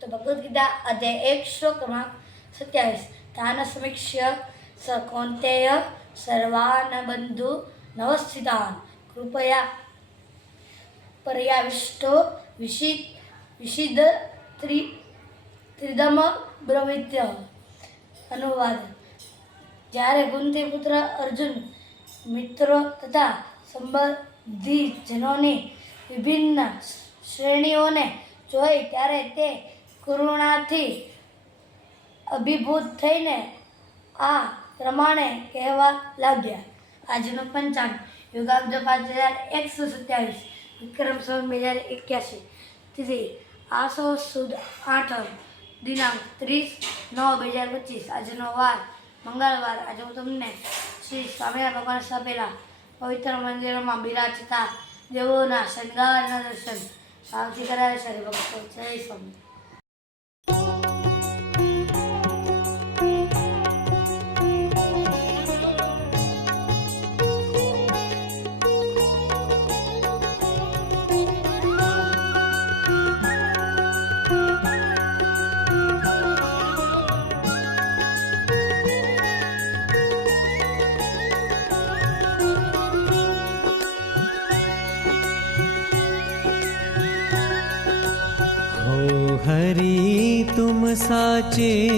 તો ભગવદ્ ગીતા અધ્યાય એક, શ્લોકમાં સત્યાવીસ. તાન સમીક્ષ્ય સ કૌંતેય સર્વાન બંધુ નવસ્થિતાન. કૃપયા પર્યાવિષ્ટો વિશિદ વિશિદ ત્રિ, ત્રિદમ બ્રવિદ્ય અનુવાદ. જ્યારે ગુંતી પુત્ર અર્જુન મિત્રો તથા સંબંધીજનોની વિભિન્ન શ્રેણીઓને જોઈ ત્યારે તે કરુણાથી અભિભૂત થઈને આ પ્રમાણે કહેવા લાગ્યા. આજનું પંચાંગ યુગાબ્દ પાંચ હજાર એકસો સત્યાવીસ, વિક્રમ સોળ બે હજાર એક્યાસી. તિથિ આસો સુદ આઠમ દિનાંક ત્રીસ નવ બે હજાર પચીસ. આજનો વાર, મંગળવાર. આજે હું તમને શ્રી સ્વામિનારાયણ ભગવાન સ્થાપેલા પવિત્ર મંદિરોમાં બિરાજતા દેવોના શણગારના દર્શન સાવથી કરાવે છે. ભક્તો જય સ્વામી साचे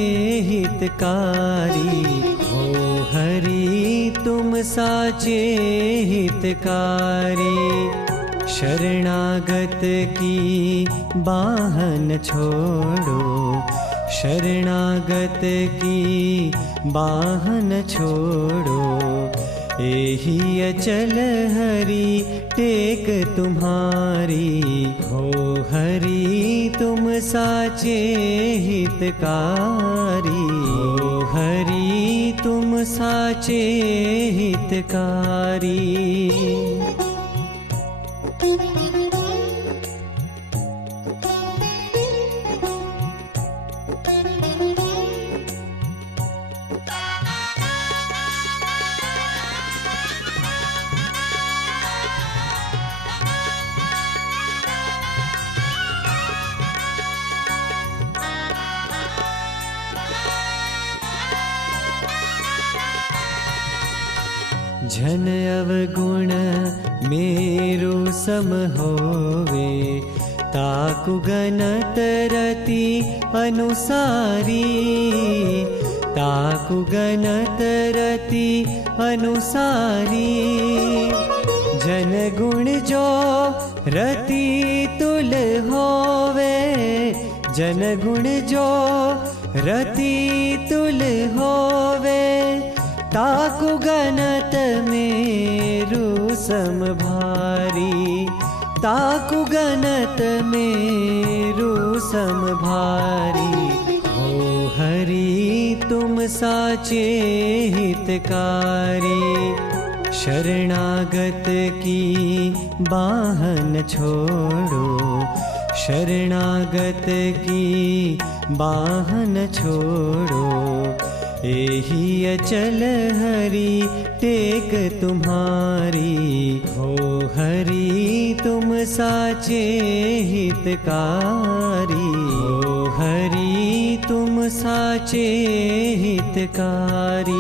हितकारी। हो हरि, तुम साचे हितकारी। शरणागत की बाहन छोड़ो। शरणागत की बाहन छोड़ो। एही अचल हरि, टेक तुम्हारी। हो हरि तुम साचे हितकारी। ओ हरि तुम साचे हितकारी। जन अवगुण मेरु सम होवे। ताकु गणतरति अनुसारी। ताकु गणतरति अनुसारी। जन गुण जो रति तुल होवे। जन गुण जो रति तुल होवे ताकु गणत मेरु सम भारी ताकु गणत मेरु सम भारी हो हरि, तुम साचे हितकारी। शरणागत की बाहन छोड़ो। शरणागत की बाहन छोड़ो। एही अचल हरि टेक तुम्हारी। हो हरि, तुम साचे हितकारी। हो हरि, तुम साचे हितकारी।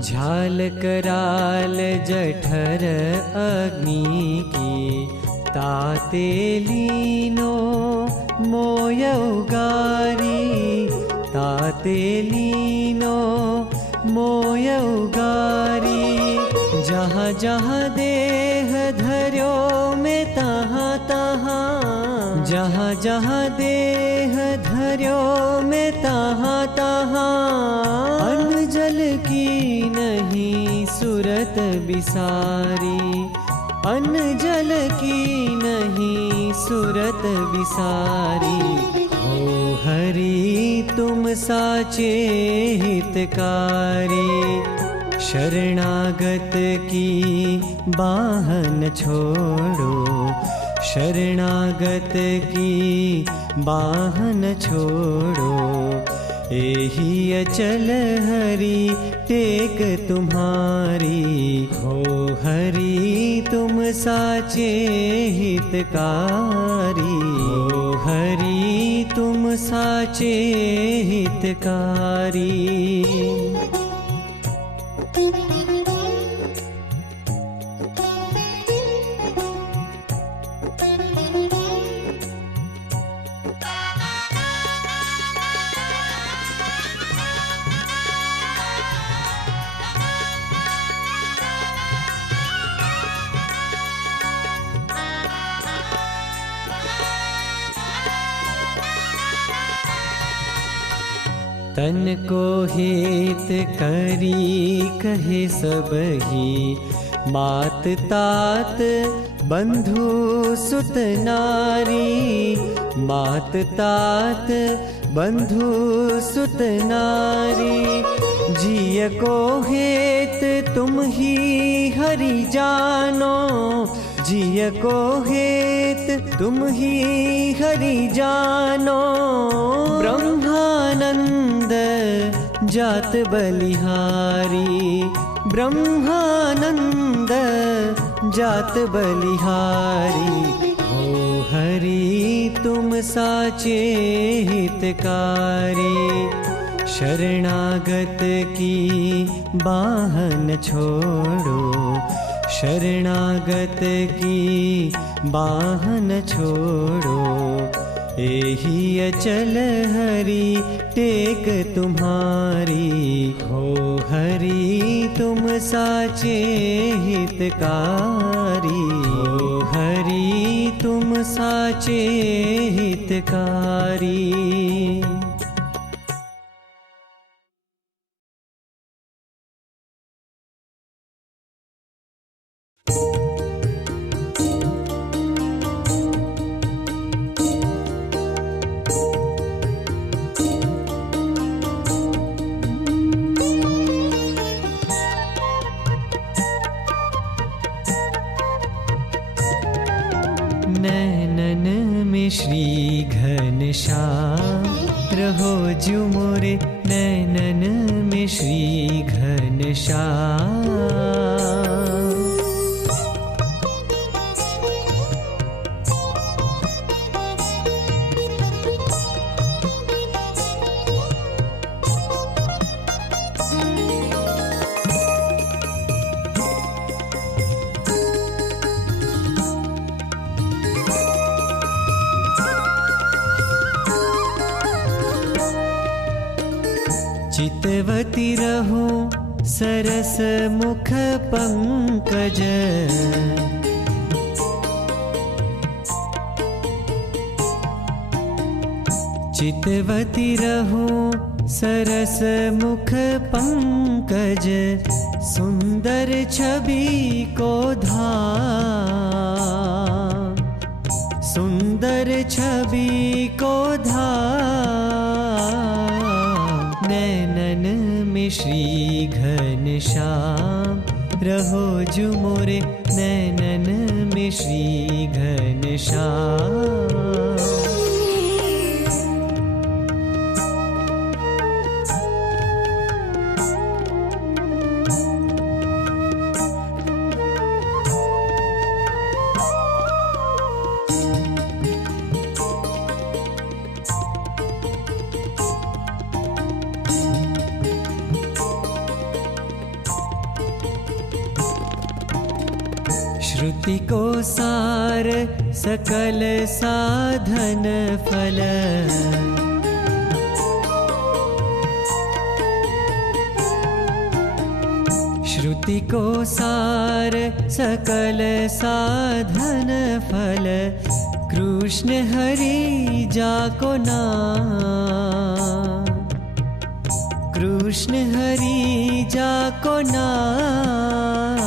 झाल कराल जठर अग्नि की, ताते लीनो मोय उगारी। ताते लीनो मोय उगारी। जहाँ जहाँ देह धर्यो में तहाँ तहाँ। जहाँ जहाँ देह धर्यो सुरत बिसारी अन्न जल की नहीं सूरत बिसारी हो हरि, तुम साचे हितकारी। शरणागत की बाहन छोड़ो। शरणागत की बाहन छोड़ो। एही अचल हरि टेक तुम्हारी, हो हरि तुम साचे हितकारी। हो हरि तुम साचे हितकारी। तन को हेत करी, कहे सब ही मात तात, बंधु सुत नारी। मात तात, बंधु सुत नारी। जिय को हेत तुम ही हरि जानो। जिय को हेत तुम ही हरि जानो। ब्रह्मानंद, जात बलिहारी। ब्रह्मानंद, जात बलिहारी। हो हरि, तुम साचे हितकारी। शरणागत की बाहन छोड़ो। शरणागत की बाहन छोड़ो। एही अचल हरि टेक तुम्हारी, हो हरि तुम साचे हितकारी। हो हरि तुम साचे हितकारी। रहो जु मोरे नैनन में श्री घनश्याम। चितवती रहो, सरस मुख पंकज। चितवती रहो, सरस मुख पंकज, सुंदर छवि को धा। सुंदर छवि को धाम श्री घनश्याम रहो जो मोरे नैनन में श्री घनश्याम श्रुति को सार सकल साधन फल। श्रुति को सार सकल साधन फल। कृष्ण हरि जाको नाम। कृष्ण हरि जाको नैनन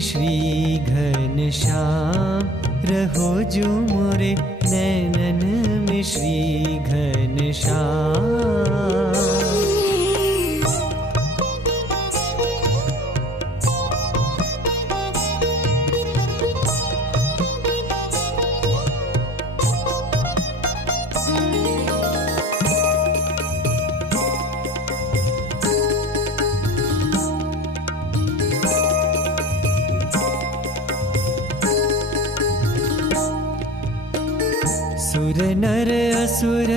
में घन श्याम रहो जो मोरे नैनन में श्री घनश्याम सुर असुर,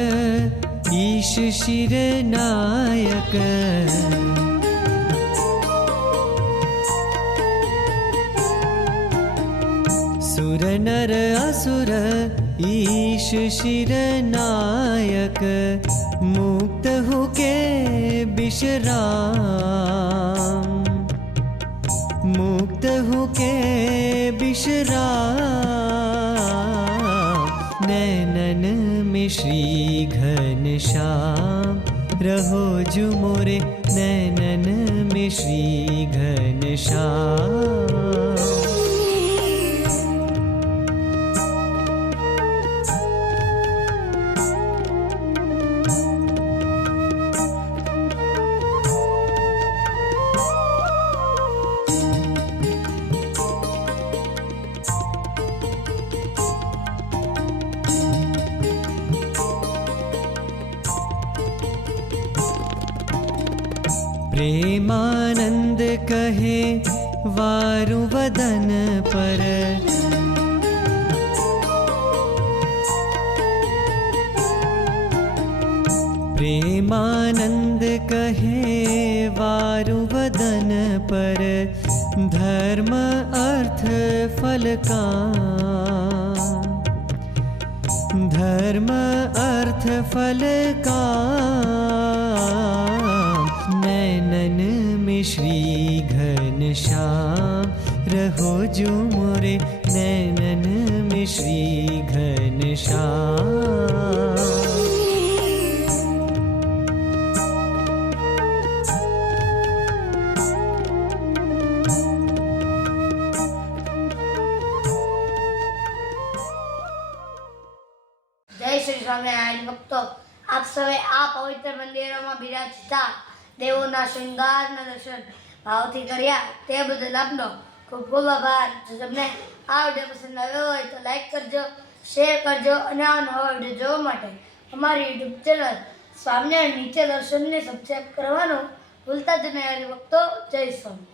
ईश शिर नायक। सुर नर असुर, ईश शिर नायक। मुक्त हुके विश्राम। मुक्त हुके विश्राम। नैनन में श्री घन श्याम रहो जु मोरे नैनन में श्री घनश्याम प्रेमानंद वारु वदन पर। प्रेमानंद कहे वारु वदन पर, धर्म, अर्थ, फल का। धर्म, अर्थ, फल का। नैनन में श्री घनश्याम रहो जो मोरे नैनन में श्री घनश्याम જય શ્રી સ્વામિનારાયણ ભક્તો આપ સૌએ આ પવિત્ર મંદિરોમાં બિરાજતા દેવોના શૃંગારના દર્શન ભાવથી કર્યા. તે બદલ આપનો ખૂબ ખૂબ આભાર. જો તમને આ વીડિયો પસંદ આવ્યો હોય તો લાઈક કરજો શેર કરજો અને આ નવા વીડિયો જોવા માટે અમારી યુટ્યુબ ચેનલ સ્વામિનારાયણ નીચે દર્શનને સબસ્ક્રાઈબ કરવાનું ભૂલતા જ નહીં. હરિભક્તો, જય સ્વામી